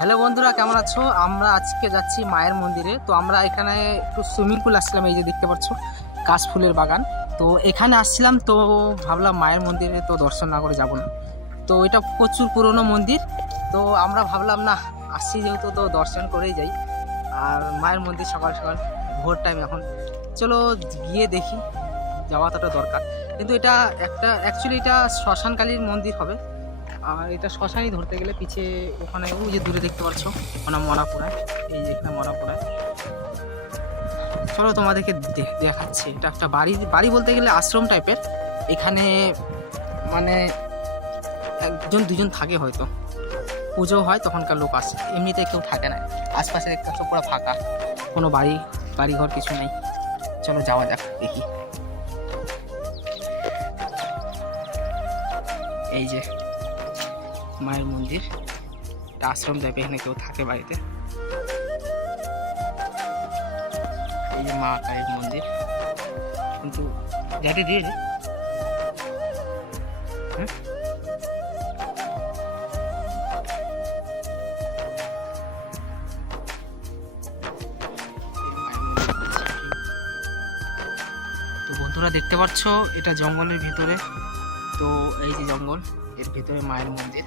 Hello বন্ধুরা, কেমন আছো? আমরা আজকে যাচ্ছি মায়ের মন্দিরে। তো আমরা এখানে একটু সুইমিং পুল আসছিলাম, এই যে দেখতে পাচ্ছ কাশ ফুলের বাগান। তো এখানে আসছিলাম, তো ভাবলাম মায়ের মন্দিরে তো দর্শন না করে যাব না। তো এটা প্রচুর পুরনো মন্দির। তো আমরা ভাবলাম না, আসছি যেহেতু তো দর্শন করেই যাই। আর মায়ের মন্দির সকাল সকাল ভোর টাইম এখন, চলো গিয়ে দেখি। যাওয়া ততটা দরকার, কিন্তু এটা একটা অ্যাকচুয়ালি এটা শ্মশানকালীর মন্দির হবে। আর এটা শ্মশানই ধরতে গেলে পিছে ওখানে ওই যে দূরে দেখতে পাচ্ছ ওখানে মরাপুরায়, এই যে এখানে মরাপুরায়। চলো তোমাদেরকে দেখাচ্ছি। এটা একটা বাড়ি, বাড়ি বলতে গেলে আশ্রম টাইপের। এখানে মানে একজন দুজন থাকে, হয়তো পুজো হয় তখনকার লোক আসে, এমনিতে কেউ থাকে না। আশপাশে দেখতে পাচ্ছ পুরো ফাঁকা, কোনো বাড়িঘর কিছু নেই। চলো যাওয়া যাক দেখি। এই যে মায়ের মন্দির, এটা আশ্রম টাইপের, এখানে কেউ থাকে বাড়িতে। এই যে মা কালীর মন্দির, কিন্তু যাতে দিয়ে তো বন্ধুরা দেখতে পাচ্ছ এটা জঙ্গলের ভিতরে। তো এই যে জঙ্গল, এর ভিতরে মায়ের মন্দির।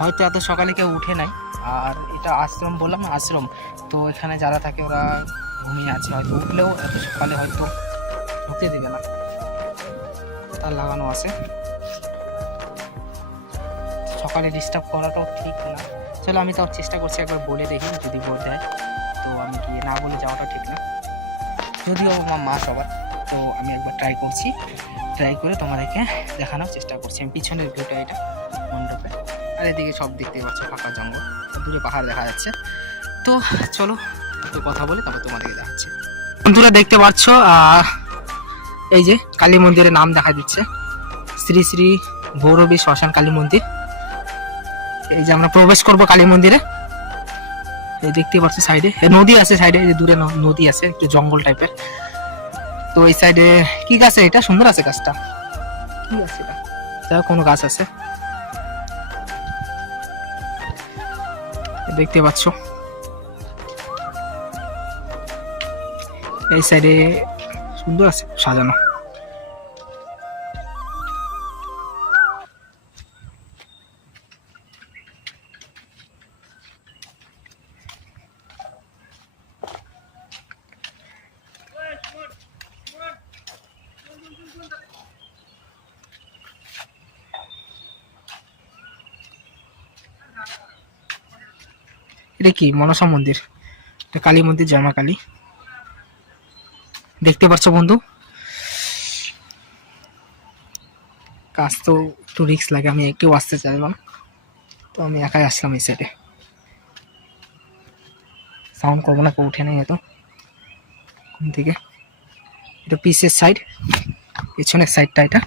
হয়তো এত সকালে কেউ উঠে নাই। আর এটা আশ্রম, বললাম না আশ্রম, তো এখানে যারা থাকে ওরা ঘুমিয়ে আছে, হয়তো উঠলেও এত সকালে হয়তো ঢুকতে দেবে না, তার লাগানো আছে। সকালে ডিস্টার্ব করাটাও ঠিক না। চলো আমি তাও চেষ্টা করছি, একবার বলে দেখি, যদি বলে দেয় তো আমি গিয়ে, না বলে যাওয়াটা ঠিক না, যদিও মা সবার। তো আমি একবার ট্রাই করে তোমাদেরকে দেখানোর চেষ্টা করছি। আমি পিছনের ভিউটা এটা মণ্ডপে, আর এদিকে সব দেখতে পাচ্ছ ফাঁকা জঙ্গল, দূরে পাহাড় দেখা যাচ্ছে। তো চলো একটু কথা বলে তারপর তোমাদেরকে দেখাচ্ছি। বন্ধুরা দেখতে পাচ্ছ এই যে কালী মন্দিরের নাম দেখা দিচ্ছে, শ্রী শ্রী ভৈরবী শ্মশান কালী মন্দির। এই যে আমরা প্রবেশ করব কালী মন্দিরে। এই দেখতে পাচ্ছ সাইডে নদী আছে, সাইডে যে দূরে নদী আছে, একটু জঙ্গল টাইপের। তো এই সাইডে কি গাছ, এটা সুন্দর আছে গাছটা, কি আছে এটা, যাই কোনো গাছ আছে দেখতে পাচ্ছ। এই সাইডে সুন্দর আছে সাজানো। এটা কি মনসা মন্দির, এটা কালী মন্দির, জামা কালী দেখতে পাচ্ছ বন্ধু। কাজ তো একটু রিস্ক লাগে, আমি কেউ আসতে চাইলাম, তো আমি একাই আসলাম এই সাইডে। সাউন্ড করবো না, কেউ উঠে নেই এত কোন থেকে। এটা পিসের সাইড, পেছনের সাইডটা এটা।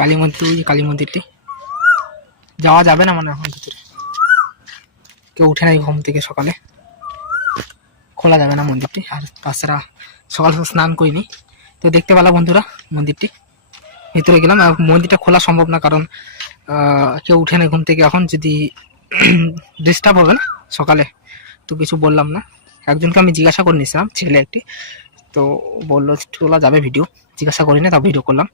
কালী মন্দির, ওই যে কালী মন্দিরটি যাওয়া যাবে না মানে এখন ভিতরে, কেউ উঠে নাই ঘুম থেকে সকালে, খোলা যাবে না মন্দিরটি। আর তাছাড়া সকাল স্নান করিনি, তো দেখতে পেলাম বন্ধুরা মন্দিরটি। ভিতরে গেলাম, মন্দিরটা খোলা সম্ভব না, কারণ কেউ উঠে নাই ঘুম থেকে এখন, যদি ডিস্টার্ব হবে না সকালে, তো কিছু বললাম না। একজনকে আমি জিজ্ঞাসা করে নিয়েছিলাম, ছেলে একটি, তো বললো তোলা যাবে ভিডিও, জিজ্ঞাসা করি না, তা ভিডিও করলাম।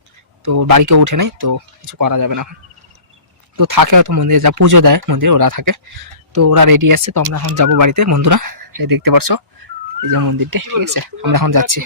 তো বাড়ি কেউ উঠে নাই, তো কিছু করা যাবে না এখন। তো থাকে হয়তো মন্দিরে, যা পুজো দেয় মন্দিরে ওরা থাকে, তো ওরা রেডি আছে। তো আমরা এখন যাবো বাড়িতে বন্ধুরা। এই দেখতে পাচ্ছ এই যে মন্দিরটি, ঠিক আছে, আমরা এখন যাচ্ছি।